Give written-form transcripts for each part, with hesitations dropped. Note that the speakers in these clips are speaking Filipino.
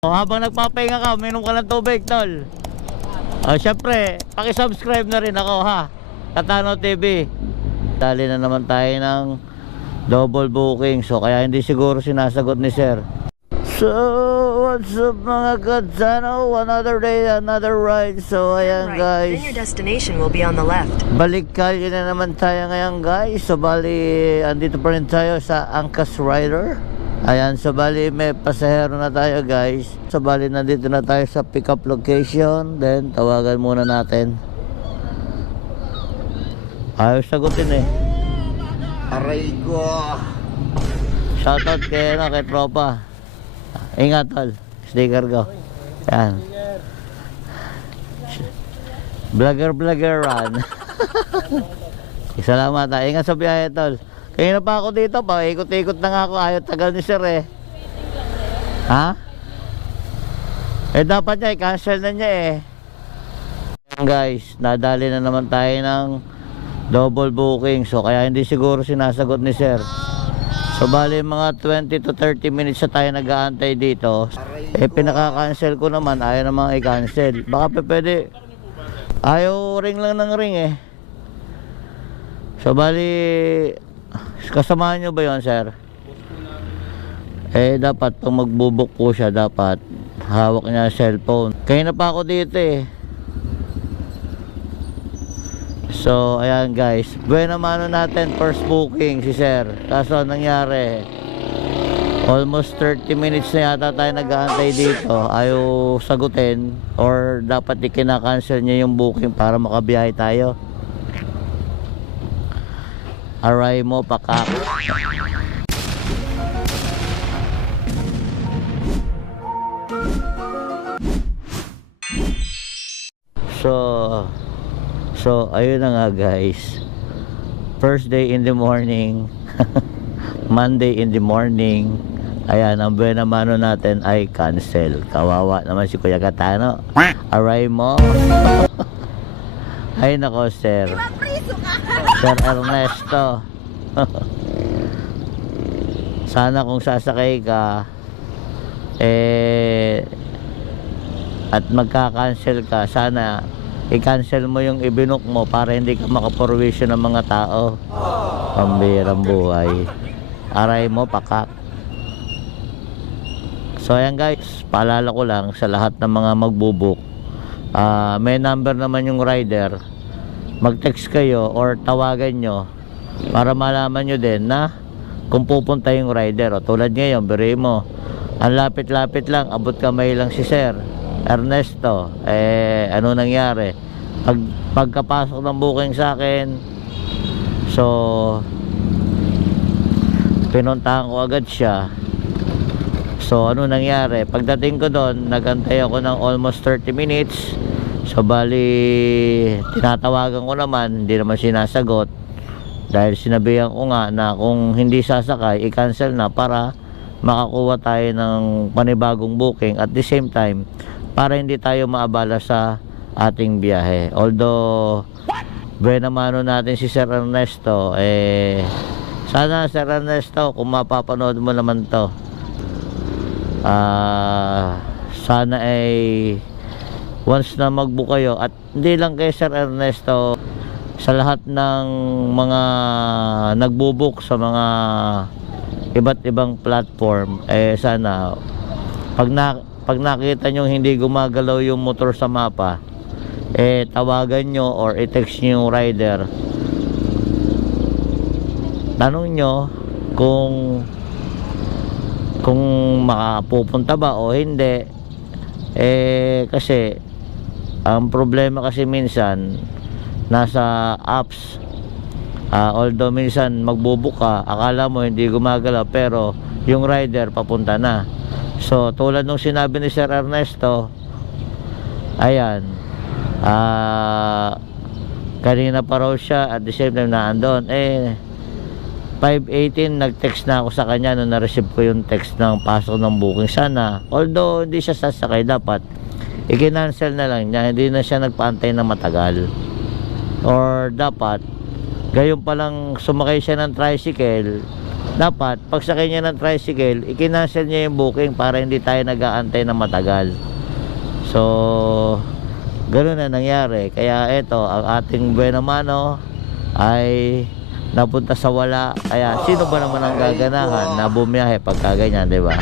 Habang nagpapahinga ka, minom ka ng tubig, tol. Syempre, paki-subscribe na rin ako, ha. Katano TV. Dali na naman tayo ng double booking. So, kaya hindi siguro sinasagot ni sir. So, what's up mga Katano? Another day, another ride. So, ayan guys. Then your destination will be on the left. Balik kalye na naman tayo ngayon guys. So, bali, andito pa rin tayo sa Angkas Rider. Ayan, so bali may pasahero na tayo guys. So bali nandito na tayo sa pick up location. Then tawagan muna natin. Ayaw sagutin eh. Aray ko. Shoutout kay tropa. Ingat tol. Sticker ko. Ayan. Vlogger run. Salamat ha. Ingat sa biyahe tol. Kaya na pa ako dito, ikot-ikot na nga ako, ayaw tagal ni sir eh. Ha? Dapat niya, i-cancel na niya eh. Guys, nadali na naman tayo ng double booking. So kaya hindi siguro sinasagot ni sir. So bali mga 20 to 30 minutes na tayo nag-aantay dito. Pinaka-cancel ko naman, ayaw namang i-cancel. Baka pwede, ayaw ring lang ng ring eh. So bali, kasamahan nyo ba yun sir? Dapat pag magbubuk po siya, dapat hawak niya cellphone. Kaya na pa ako dito eh. So ayan guys, buena mano natin first booking si sir. Kaso nangyari, almost 30 minutes na yata tayo nag-aantay dito, ayaw sagutin, or dapat i-cancel niya yung booking para makabiyahe tayo. Aray mo pakak. So ayun na nga guys. First day in the morning. Monday in the morning. Ayan, ang buena mano natin ay cancel. Kawawa naman si Kuya Katano. Aray mo. Ay nako sir. Sir Ernesto. Sana kung sasakay ka at magka-cancel ka, sana i-cancel mo yung ibinook mo para hindi ka makaporwisyo ng mga tao. Pambirang buhay. Aray mo pakak. So ayan guys, paalala ko lang sa lahat ng mga magbubuk, may number naman yung rider. Mag-text kayo or tawagan nyo para malaman nyo din na kung pupunta yung rider. O tulad ngayon, biro mo, ang lapit-lapit lang, abot kamay lang si Sir Ernesto. Ano nangyari? Pagkapasok ng booking sa akin, so pinuntahan ko agad siya. So ano nangyari? Pagdating ko doon, nagantay ako ng almost 30 minutes. So bali, tinatawagan ko naman, hindi naman sinasagot. Dahil sinabihan ko nga na kung hindi sasakay, i-cancel na para makakuha tayo ng panibagong booking. At the same time, para hindi tayo maabala sa ating biyahe. Although, buena mano natin si Sir Ernesto. Sana Sir Ernesto, kung mapapanood mo naman to, sana once na mag-book kayo, at hindi lang kay Sir Ernesto, sa lahat ng mga nagbo-book sa mga iba't ibang platform, sana pag nakita nyo hindi gumagalaw yung motor sa mapa, tawagan nyo or i-text nyo yung rider, tanong nyo kung makapupunta ba o hindi. Kasi ang problema kasi minsan nasa apps, although minsan magbubook ka, akala mo hindi gumagalaw pero yung rider papunta na. So tulad nung sinabi ni Sir Ernesto, ayan, kanina pa raw siya, at the same time naandun, 5:18 nag-text na ako sa kanya nung na-receive ko yung text ng pasok ng booking. Sana, although hindi siya sasakay, dapat i-cancel na lang niya, hindi na siya nagpaantay na matagal. Or dapat gayon pa lang sumakay siya ng tricycle, dapat pagsakay niya ng tricycle, i-cancel niya yung booking para hindi tayo nag-aantay na matagal. So ganoon na nangyari. Kaya eto, ang ating buena mano ay napunta sa wala. Kaya sino ba naman ang gaganahan na bumiyahe pagka ganyan, di ba?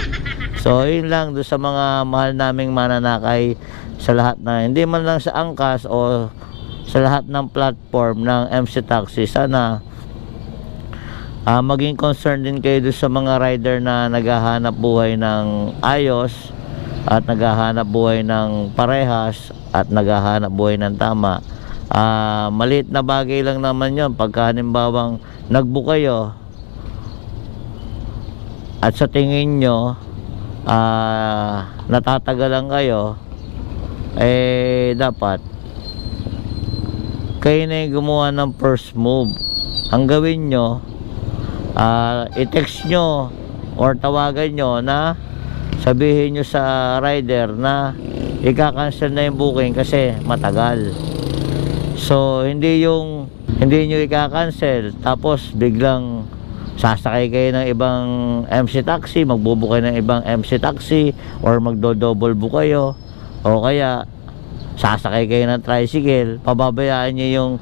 So yun lang do sa mga mahal naming mananakay, sa lahat na hindi man lang sa angkas o sa lahat ng platform ng MC Taxi. Sana maging concerned din kayo doon sa mga rider na naghahanap buhay ng ayos at naghahanap buhay ng parehas at naghahanap buhay ng tama. Maliit na bagay lang naman yun pagka halimbawang nag-book kayo at sa tingin nyo natatagalan kayo, dapat kayo na yung gumawa ng first move. Ang gawin nyo, i-text nyo or tawagan nyo na sabihin nyo sa rider na ika-cancel na yung booking kasi matagal. So hindi nyo ika-cancel tapos biglang sasakay kayo ng ibang MC Taxi, magbubook kayo ng ibang MC Taxi or magdo-double book kayo, o kaya sasakay kayo ng tricycle, pababayaan nyo yung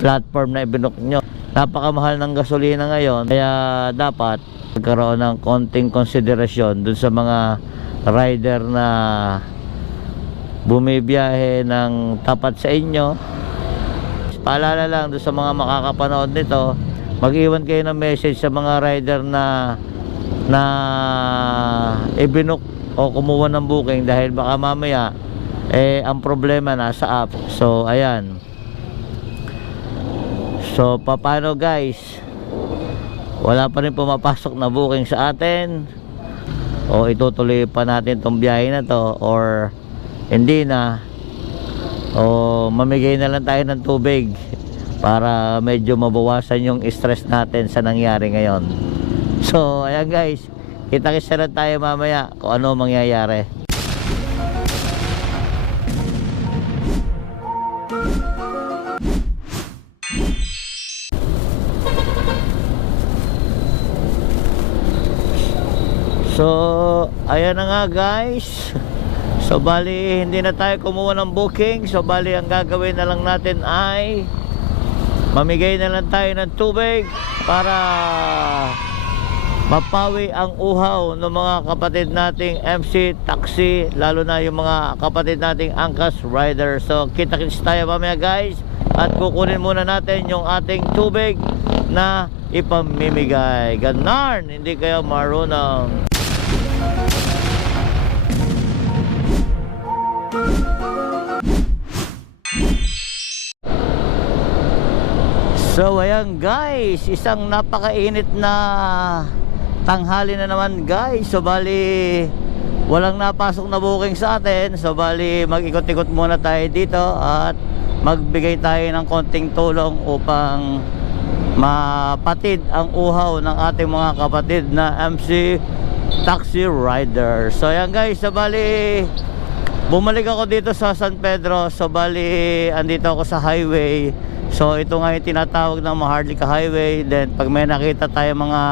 platform na ibinook nyo. Napakamahal ng gasolina ngayon, kaya dapat magkaroon ng konting konsiderasyon dun sa mga rider na bumibiyahe ng tapat sa inyo. Paalala lang dun sa mga makakapanood nito, mag-iwan kayo ng message sa mga rider na ibinook o kumuha ng booking, dahil baka mamaya ang problema nasa app. So ayan. So paano guys, wala pa rin pumapasok na booking sa atin, o itutuloy pa natin tong biyahe na to, or hindi na, o mamigay na lang tayo ng tubig para medyo mabawasan yung stress natin sa nangyari ngayon. So ayan guys, kita-kits na lang tayo mamaya kung ano mangyayari. So ayan na nga guys. So bali hindi na tayo kumuha ng booking. So bali ang gagawin na lang natin ay mamigay na lang tayo ng tubig para mapawi ang uhaw ng mga kapatid nating MC Taxi, lalo na yung mga kapatid nating angkas rider. So kita-kits tayo mamaya guys, at kukunin muna natin yung ating tubig na ipamimigay. Ganarn, hindi kayo marunong. So ayan guys, isang napakainit na tanghali na naman guys. So bali walang napasok na booking sa atin. So bali mag-ikot-ikot muna tayo dito at magbigay tayo ng konting tulong upang mapatid ang uhaw ng ating mga kapatid na MC Taxi rider. So ayan guys, so bali bumalik ako dito sa San Pedro. So bali andito ako sa highway. So ito nga yung tinatawag ng Maharlika Highway. Then pag may nakita tayo mga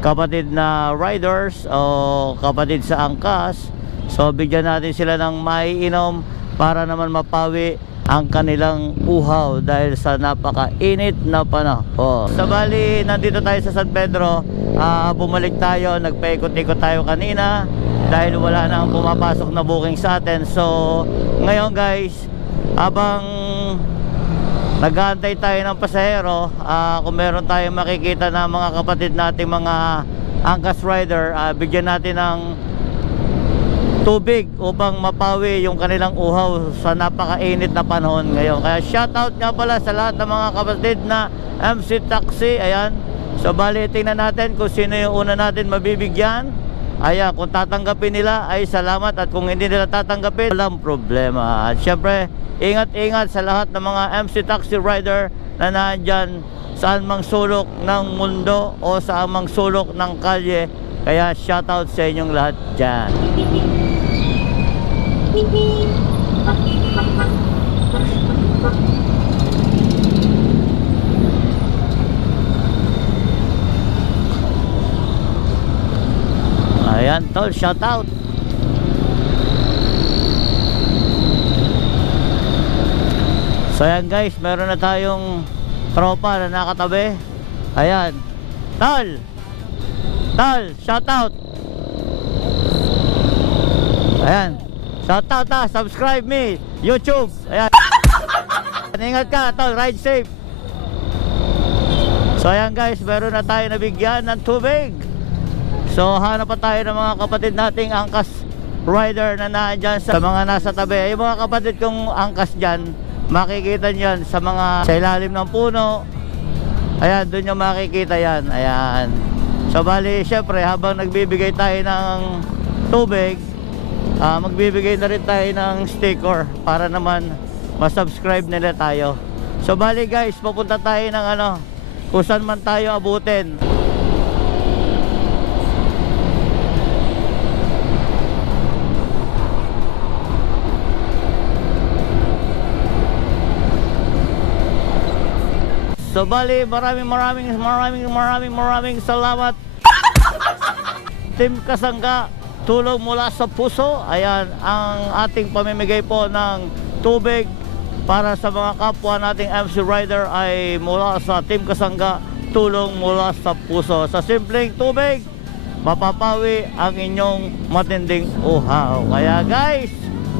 kapatid na riders o kapatid sa angkas, so bigyan natin sila ng maiinom para naman mapawi ang kanilang uhaw dahil sa napakainit na panahon. So bali nandito tayo sa San Pedro. Bumalik tayo, nagpaikot-ikot tayo kanina dahil wala na ang pumapasok na booking sa atin. So ngayon guys, habang nag-aantay tayo ng pasahero, kung meron tayong makikita na mga kapatid nating mga angkas rider, bigyan natin ng tubig upang mapawi yung kanilang uhaw sa napakainit na panahon ngayon. Kaya shoutout nga pala sa lahat ng mga kapatid na MC Taxi. Ayan, so bali tingnan natin kung sino yung una natin mabibigyan. Ayan, kung tatanggapin nila ay salamat, at kung hindi nila tatanggapin, walang problema. At syempre ingat-ingat sa lahat ng mga MC Taxi rider na nandyan saan mang sulok ng mundo o saan mang sulok ng kalye. Kaya shoutout sa inyong lahat dyan. Ayan tol, shout out. So ayan guys, meron na tayong tropa na nakatabi. Ayan tol, shout out. Ayan, shout out ha, subscribe me YouTube. Ayan. Ingat ka tol, ride safe. So ayan guys, meron na tayo nabigyan ng tubig. So hanap pa tayo ng mga kapatid nating angkas rider na naandyan sa mga nasa tabi. Yung mga kapatid kong angkas dyan, makikita nyo yan sa mga sa ilalim ng puno. Ayan, doon yung makikita yan. Ayan. So bali, syempre habang nagbibigay tayo ng tubig, magbibigay na rin tayo ng sticker para naman masubscribe nila tayo. So bali guys, pupunta tayo ng kung saan man tayo abutin. So bali, maraming salamat Team Kasangga, tulong mula sa puso. Ayan ang ating pamimigay po ng tubig para sa mga kapwa nating MC Rider ay mula sa Team Kasangga, tulong mula sa puso. Sa simpleng tubig, mapapawi ang inyong matinding uhaw. Kaya guys,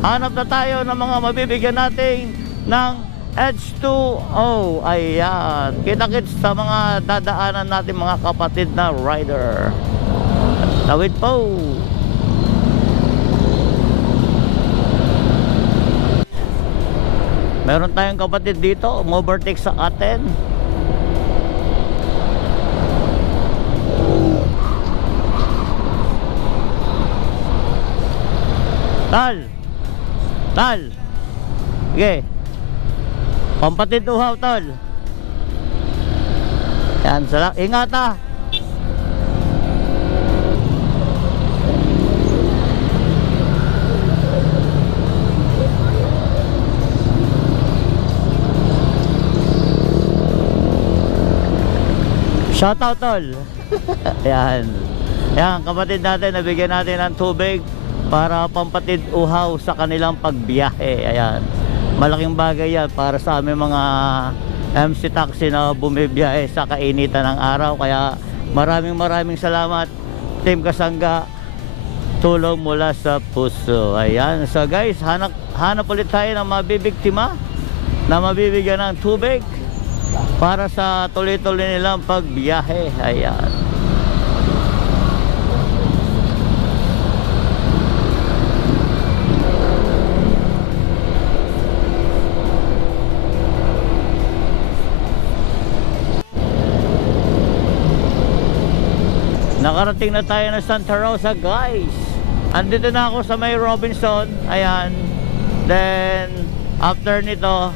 hanap na tayo ng mga mabibigyan nating ng H2O. Ayan, kita-kits sa mga dadaanan natin mga kapatid na rider. Tawid po. Meron tayong kapatid dito, umovertake sa atin. Tal. Okay. Pampatid uhaw tol. Yan, ingat ha. Shout out tol. Yan. Yan, kapatid natin, nabigyan natin ng tubig para pampatid uhaw sa kanilang pagbiyahe. Ayan. Malaking bagay yan para sa aming mga MC taxi na bumibiyahe sa kainitan ng araw. Kaya maraming salamat Team Kasangga, tulong mula sa puso. Ayan. So guys, hanap ulit tayo ng mabibiktima na mabibigyan ng tubig para sa tuloy-tuloy nilang pagbiyahe. Ayan. Nakarating na tayo ng Santa Rosa guys. Andito na ako sa may Robinson. Ayan. Then after nito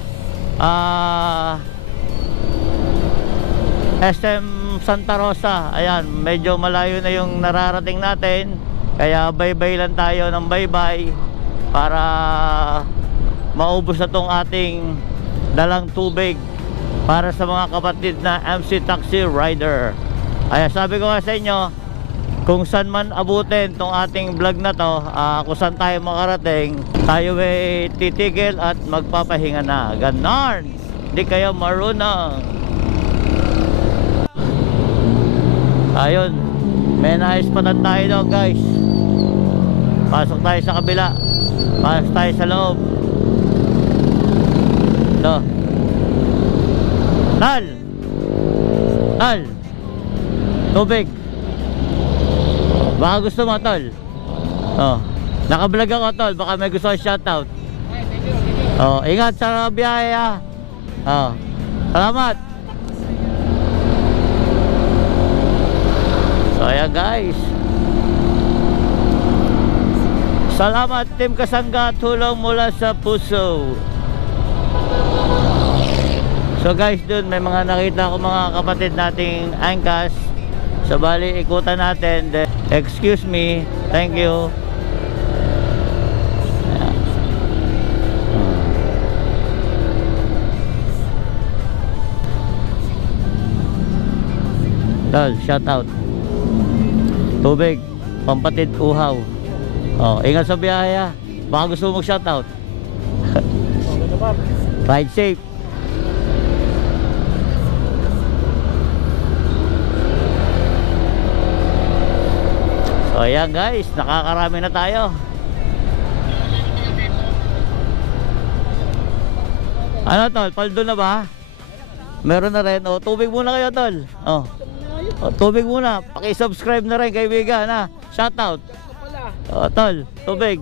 SM Santa Rosa. Ayan, medyo malayo na yung nararating natin. Kaya bye-bye lang tayo ng bye-bye para maubos na tong ating dalang tubig para sa mga kapatid na MC Taxi Rider. Ayan, sabi ko nga sa inyo, kung saan man abutin tong ating vlog na to, kung saan tayo makarating, tayo ay titigil at magpapahinga na. Ganon, hindi kayo marunong. Ayun, may naispatan tayo doon guys. Pasok tayo sa kabila, pasok tayo sa loob. Ito Tal, tubig. Baka gusto mo tol. Oh, naka-vlog ako tol, baka may gusto kong shoutout. Oh, ingat sa biyahe ha. Oh, salamat. So ayan guys, salamat Team Kasangga, tulong mula sa puso. So guys, dun may mga nakita ko mga kapatid nating angkas. So bali, ikutan natin. Then, excuse me, thank you. Tol, shout out. Tubig. Pampatid Uhaw. Oh, ingat sa biyahe ha. Baka gusto mo mag-shoutout. Ride safe. So ayan guys, nakakarami na tayo. Ano tol, paldo na ba? Meron na rin. O, tubig muna kayo tol. O, tubig muna. Paki-subscribe na rin kaibigan ha. Shoutout. O tol, tubig.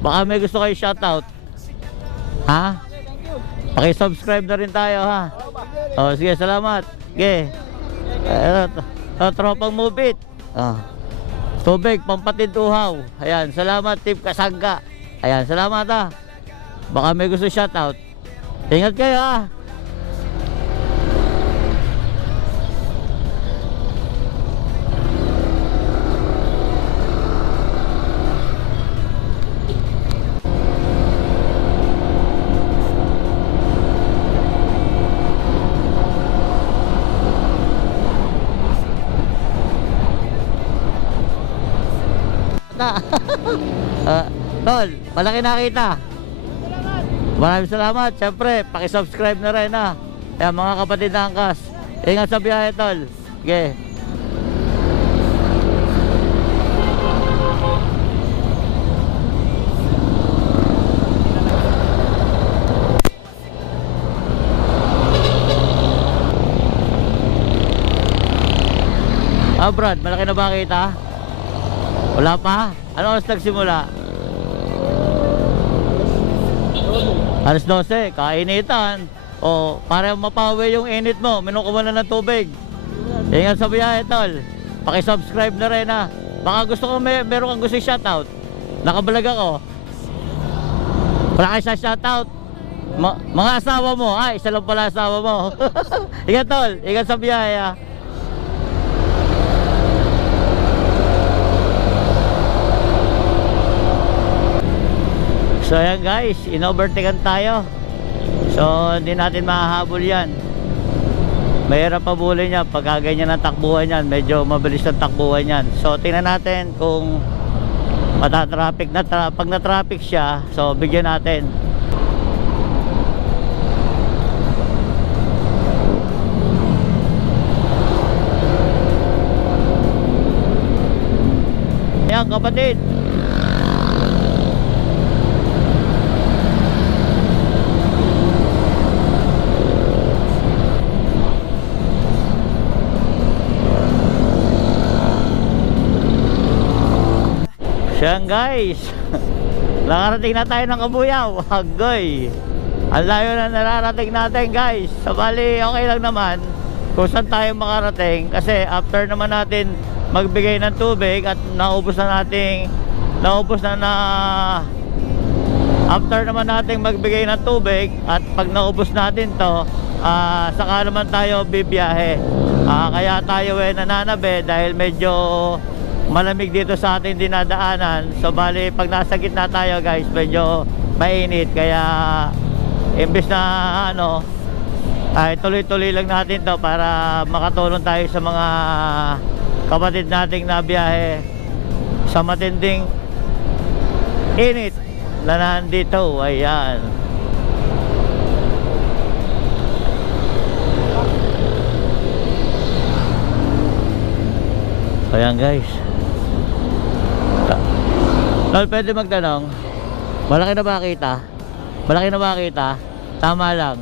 Baka may gusto kayo shoutout. Ha? Paki-subscribe na rin tayo ha. O sige, salamat. Sige. Tropang Mubit. Tubig, Pampatid Uhaw. Ayan, salamat Tip Kasangga. Ayan, salamat ha. Baka may gusto shoutout. Ingat kayo ha. Tol, malaki nakita. Maraming salamat. Siyempre, pakisubscribe na rin ha. Ayan, mga kapatid na angkas. Ingat sa biyahe tol. Okay. Brad, malaki na ba kita? Wala pa? Ano oras nagsimula? Alas 12, kainitan. O, para mapawi yung init mo, minom ka muna ng tubig. Ingat sa biyahe tol. Pakisubscribe na rin ha. Baka gusto ko meron kang gusto shoutout. Nakabalag ako. Wala kayo sa shoutout. Mga asawa mo. Ay, isa lang pala asawa mo. Ingat tol, ingat sa biyahe ha. So ayan guys, in-overtaken tayo. So hindi natin mahahabol yan. Mahirap pabulin yan. Pagka ganyan ang takbuhan yan, medyo mabilis ang takbuhan yan. So tingnan natin kung matatraffic na pag na-traffic siya. So bigyan natin. Ayan kapatid, siyan guys. Nakarating na tayo ng Kabuyaw. Agoy, ang layo na nararating natin guys. Sabali okay lang naman kung saan tayo makarating. Kasi after naman natin magbigay ng tubig at naubos na after naman natin magbigay ng tubig at pag naubos natin to, saka naman tayo bibiyahe. Kaya tayo nananabi dahil medyo malamig dito sa ating dinadaanan. So bali pag nasa gitna tayo guys, medyo mainit. Kaya imbes na ay tuloy-tuloy lang natin to para makatulong tayo sa mga kapatid nating nabiyahe sa matinding init na nandito. Ayan. Ayan guys. Lol, pwede magtanong, malaki na ba kita? Malaki na ba kita? Tama lang.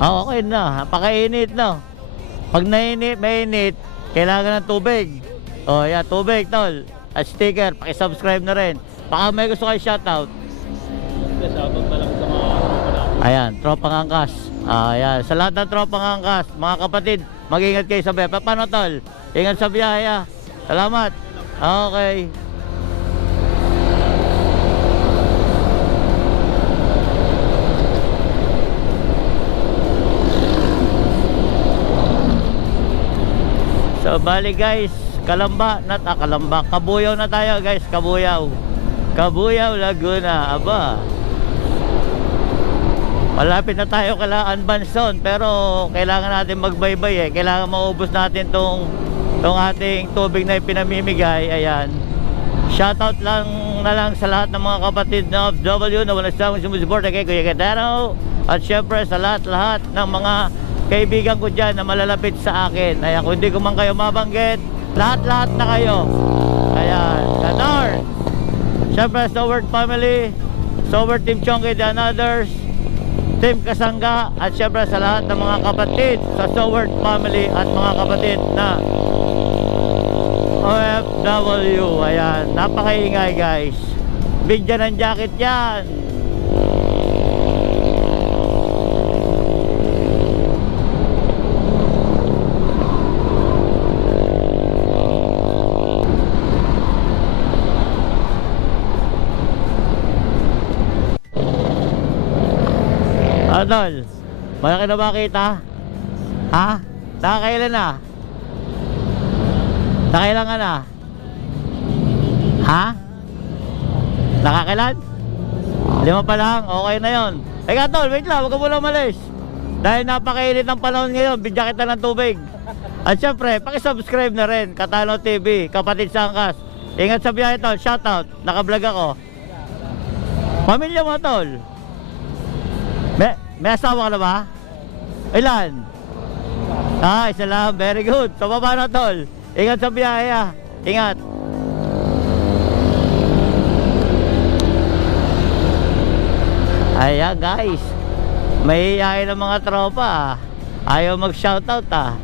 Okay na, pakainit no. Pag mainit, kailangan ng tubig. O yan, tubig tol. At sticker, pakisubscribe na rin. Baka may gusto kayo shoutout. Shoutout na lang sa mga ayan, tropang angkas. Ayan, sa lahat ng tropang angkas, mga kapatid, mag-ingat kayo sa biyahe. Paano tol? Ingat sa biyahe ha. Salamat. Okay. So bali guys, Kabuyaw na tayo guys, Kabuyaw, Laguna. Aba, malapit na tayo kala Anbanson, pero kailangan natin magbaybay kailangan maubos natin tong itong ating tubig na ipinamimigay. Ayan, shoutout lang na lang sa lahat ng mga kapatid na OFW na walang sawang sumusuporta kay Kuya Katano. At syempre sa lahat ng mga kaibigan ko dyan na malalapit sa akin. Ayan, kung hindi ko man kayo mabanggit, lahat na kayo. Ayan, Ganon. Syempre sa Word Family, sa Word Team Chongke and others, Team Kasangga, at syempre sa lahat ng mga kapatid sa Soward Family at mga kapatid na OFW. Ayan, napakaingay guys. Bigyan ng jacket yan. Tol, malaki na makita? Ha? Nakakailan na? Nakailan ka na? Ha? Nakakailan? 5 pa lang? Okay na yon. Teka tol, wait lang, huwag ka muna umalis. Dahil napakainit ng panahon ngayon, bigyan kita ng tubig. At syempre, pakisubscribe na rin, Katano TV, kapatid sa angkas. Ingat sa biyahe tol, shoutout, nakablog ako. Pamilya mo tol. May asawa ka na ba? Ilan? Isa lang, very good. So baba na tol. Ingat sa biyahe ah. Ingat. Ayan guys, may iyayin ng mga tropa ah. Ayaw mag shoutout ah.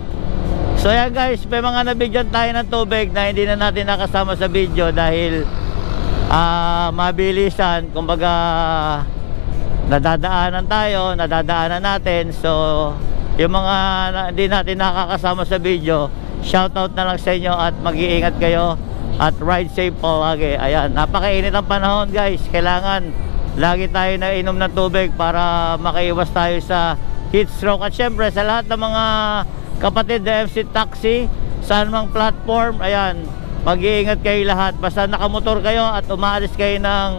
So ayan guys, may mga nabigyan tayo ng tubig na hindi na natin nakasama sa video dahil mabilisan, kumbaga nadadaanan natin. So yung mga hindi natin nakakasama sa video, shoutout na lang sa inyo at mag-iingat kayo at ride safe po lagi. Ayan, napakainit ang panahon guys. Kailangan lagi tayo na inom ng tubig para makaiwas tayo sa heat stroke. At syempre sa lahat ng mga kapatid na MC Taxi sa anumang platform, ayan, mag-iingat kayo lahat. Basta nakamotor kayo at umaalis kayo ng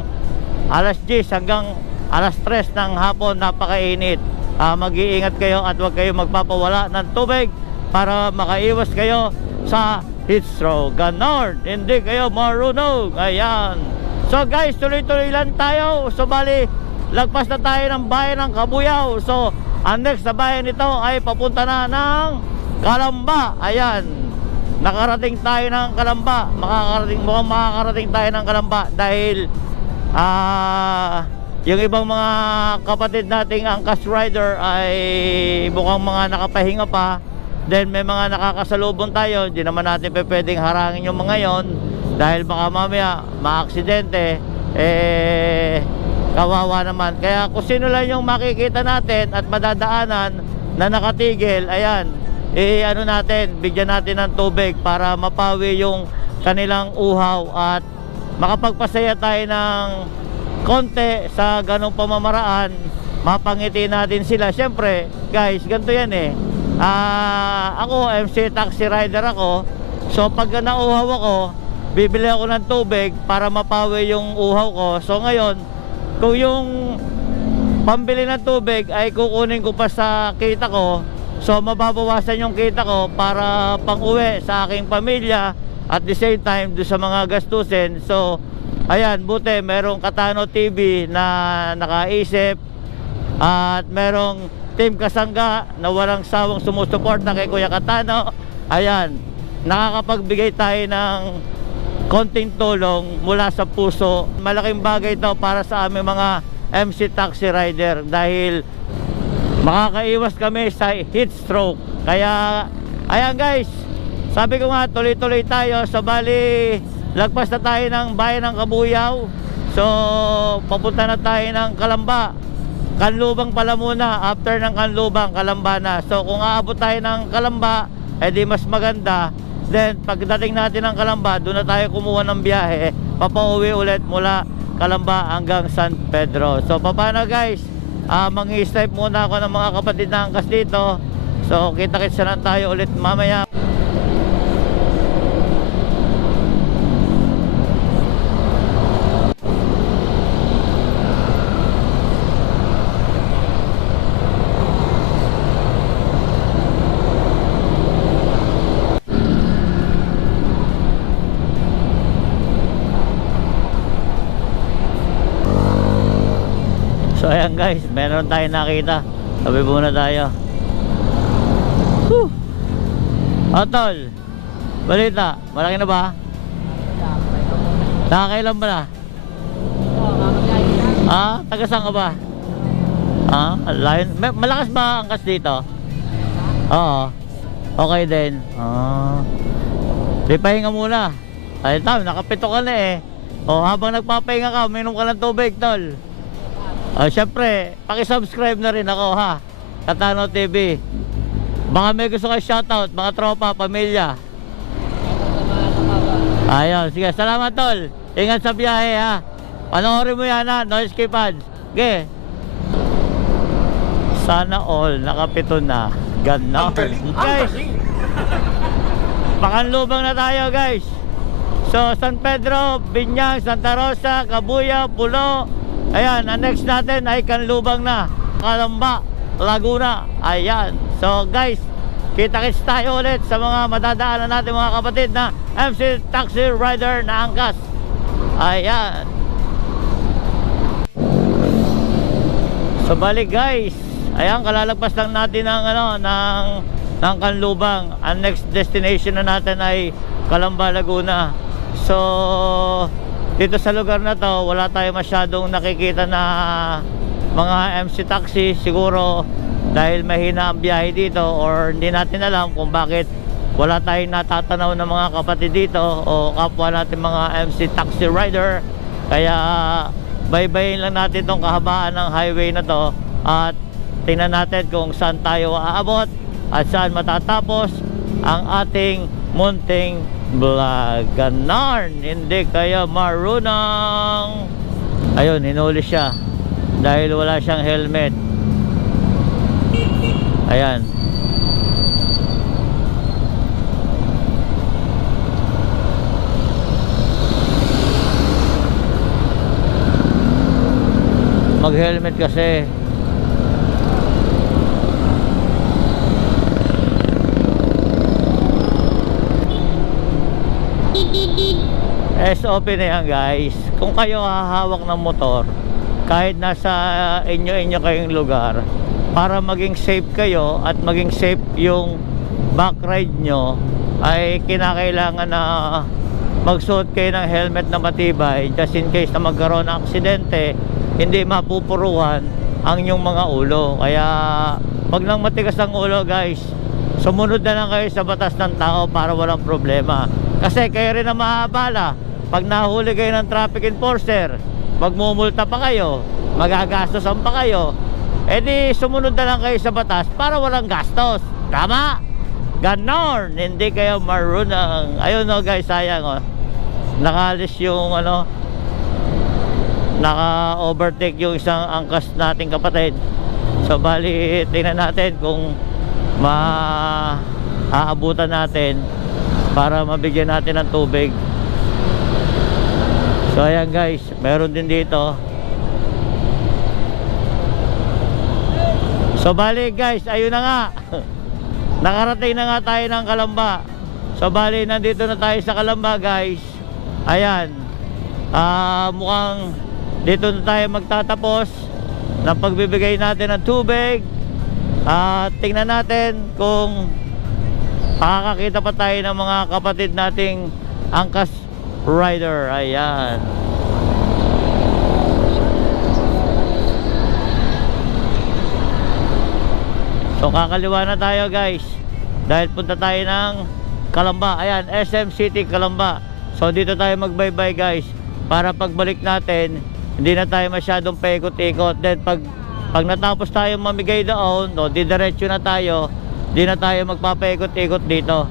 alas 10 hanggang alas 3 ng hapon, napakainit. Mag-iingat kayo at huwag kayo magpapawala ng tubig para makaiwas kayo sa heat stroke. Ganon, hindi kayo marunong. Ayan. So guys, tuloy-tuloy lang tayo. So bali, lagpas na tayo ng bayan ng Kabuyao. So ang next na bayan nito ay papunta na ng Calamba. Ayan, nakarating tayo ng Calamba. Mukhang makakarating tayo ng Calamba dahil yung ibang mga kapatid nating angkas rider ay mukhang mga nakapahinga pa. Then may mga nakakasalubong tayo. Hindi naman natin pwedeng harangin yung mga yon dahil baka mamaya maaksidente, kawawa naman. Kaya kung sino lang yung makikita natin at madadaanan na nakatigil, ayan, ano natin, bigyan natin ng tubig para mapawi yung kanilang uhaw at makapagpasaya tayo ng konti sa ganong pamamaraan. Mapangiti natin sila. Siyempre guys, ganito yan eh. Ako MC taxi rider ako. So pag nauhaw ako, bibili ako ng tubig para mapawi yung uhaw ko. So ngayon, kung yung pambili ng tubig ay kukunin ko pa sa kita ko, so mababawasan yung kita ko para pang-uwi sa aking pamilya at the same time do sa mga gastusin. So ayan, buti merong Katano TV na nakaisip at merong Team Kasangga na walang sawang sumusuporta kay Kuya Katano. Ayan, nakakapagbigay tayo ng konting tulong mula sa puso. Malaking bagay ito para sa aming mga MC Taxi Rider dahil makakaiwas kami sa heat stroke. Kaya ayan guys, sabi ko nga, tuloy-tuloy tayo. So bali, lagpas na tayo ng bayan ng Kabuyao. So papunta na tayo ng Calamba. Kanlubang pala muna. After ng Kanlubang, Calamba na. So kung aabot tayo ng Calamba, edi mas maganda. Then pagdating natin ng Calamba, doon na tayo kumuha ng biyahe, papauwi ulit mula Calamba hanggang San Pedro. So paano guys, mangi-snipe muna ako ng mga kapatid na angkas dito. So kita-kitsa lang tayo ulit mamaya. So ayan guys, meron tayong nakita. Sabi muna tayo. Whew. Tol, balita, malaki na ba? Nakakailan ba na? Taga saan ka ba? Malakas ba ang angkas dito? Oo. Okay din. Pahinga muna. Ay tam, nakapito ka na eh. Habang nagpapahinga ka, minom ka ng tubig, tol. Syempre, paki-subscribe na rin ako ha. Katano TV. Baka may gusto kayo shoutout, mga tropa, pamilya. Ayun, sige, salamat tol. Ingat sa biyahe ha. Panoorin mo yan ha, no escape ads. Okay. Sana all, nakapito na. Ganon. Guys, Pakanlubang na tayo guys. So San Pedro, Binyang, Santa Rosa, Kabuya, Pulo. Ayan, ang next natin ay Kanlubang na, Calamba, Laguna. Ayan. So guys, kita-kits tayo ulit sa mga madadaanan natin mga kapatid na MC Taxi Rider na angkas. Ayan. So balik guys. Ayan, kalalagpas lang natin ng ng Kanlubang. Ang next destination na natin ay Calamba, Laguna. So dito sa lugar na to, wala tayo masyadong nakikita na mga MC taxi. Siguro dahil mahina ang biyahe dito, or hindi natin alam kung bakit wala tayong natatanaw ng mga kapatid dito o kapwa natin mga MC taxi rider. Kaya baybayin lang natin tong kahabaan ng highway na to at tingnan natin kung saan tayo aabot at saan matatapos ang ating munting vlog. Ganon, hindi kaya marunong. Ayun, hinuli siya dahil wala siyang helmet. Ayan. Mag-helmet kasi. SOP na yan guys. Kung kayo hahawak ng motor, kahit nasa inyo kayong lugar, para maging safe kayo at maging safe yung back ride nyo, ay kinakailangan na magsuot kayo ng helmet na matibay, just in case na magkaroon ng aksidente, hindi mapupuruhan ang inyong mga ulo. Kaya wag lang matigas ang ulo guys, sumunod na lang kayo sa batas ng tao para walang problema. Kasi kayo rin ang mahabala pag nahuli kayo ng traffic enforcer, magmumulta pa kayo, magagastosan pa kayo. E di sumunod na lang kayo sa batas para walang gastos. Tama? Ganon, hindi kayo marunong. Ayun o guys, sayang o, nakalis yung naka-overtake yung isang angkas nating kapatid. So bali, tingnan natin kung maaabutan natin para mabigyan natin ng tubig. So ayan guys, meron din dito. So bali guys, ayun na nga. Nakarating na nga tayo ng Calamba. So bali, nandito na tayo sa Calamba guys. Ayan, mukhang dito na tayo magtatapos ng pagbibigay natin ng tubig. Tingnan natin kung makakakita pa tayo ng mga kapatid nating angkas rider. Ayan. So kakaliwa na tayo guys, dahil punta tayo ng Calamba. Ayan, SM City Calamba. So dito tayo magbaybay guys, para pagbalik natin hindi na tayo masyadong paikot-ikot. Then pag natapos tayo mamigay doon, didiretso na tayo, di na tayo magpapaikot-ikot dito.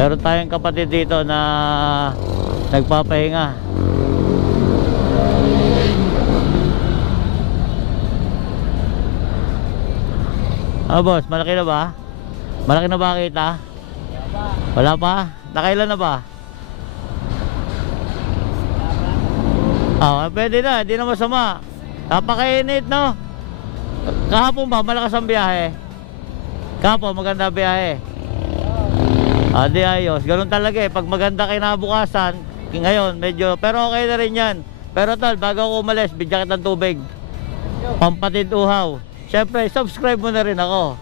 Meron tayong kapatid dito na nagpapahinga. Boss, malaki na ba? Malaki na ba kita? Wala pa? Nakailan na ba? Pwede na, di na masama. Napakainit, no? Kahapon ba, malakas ang biyahe? Kahapon, maganda biyahe. Di ayos. Ganun talaga eh. Pag maganda kinabukasan, ngayon, medyo, pero okay na rin yan. Pero tol, bago ako umalis, bigyan kita ng tubig. Pampatid uhaw. Siyempre, subscribe mo na rin ako.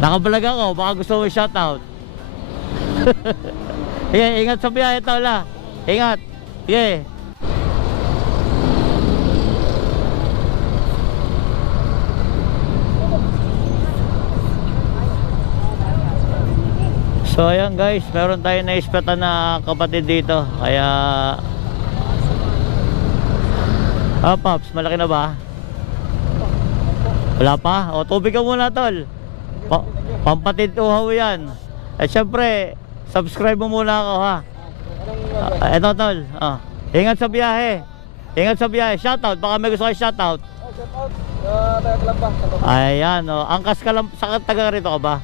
Nakabalag ako, baka gusto mo shoutout. Sige, ingat sa biyahe, tol ha. Ingat. Sige. So ayan guys, meron tayong naispatan na kapatid dito. Kaya Pops, malaki na ba? Wala pa? O tubig ka muna tol. Pampatid uhaw yan. At syempre, subscribe mo muna ako ha. Eto tol, ingat sa biyahe. Ingat sa biyahe. Shoutout, baka may gusto kayo shoutout. Ayan, angkas ka lang, sa taga rito ka ba?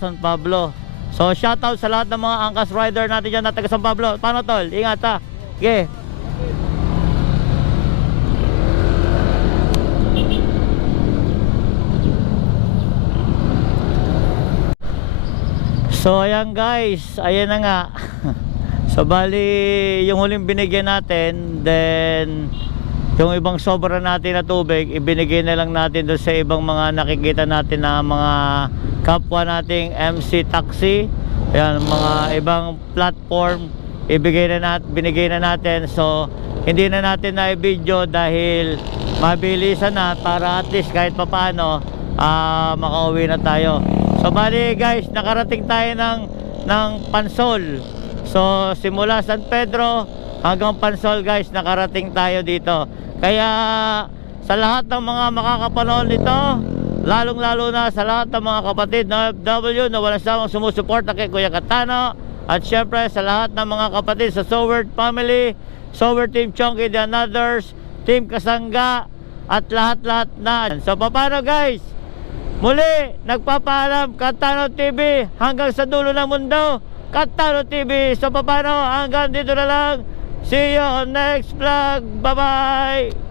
San Pablo. So shoutout sa lahat ng mga angkas rider natin dyan na taga San Pablo. Paano tol? Ingat ha. Okay. So ayan guys, ayan na nga. So bali yung huling binigyan natin, then yung ibang sobra natin na tubig, ibinigay na lang natin doon sa ibang mga nakikita natin na mga kapwa nating MC taxi. Ayan, mga ibang platform binigay na natin. So hindi na natin na i-video dahil mabilisan na, para at least kahit papaano makauwi na tayo. So bali guys, nakarating tayo ng Pansol. So simula San Pedro hanggang Pansol guys, nakarating tayo dito. Kaya sa lahat ng mga makakapanood nito, lalong lalo na sa lahat ng mga kapatid na OFW na walang sawang sumusuporta kay Kuya Katano, at syempre sa lahat ng mga kapatid sa Sowert family, Sowert Team Chonky and others, Team Kasangga, at lahat-lahat na. So paano guys? Muli, nagpapaalam, Katano TV, hanggang sa dulo ng mundo, Katano TV. So paano, hanggang dito na lang. See you on next vlog. Bye-bye.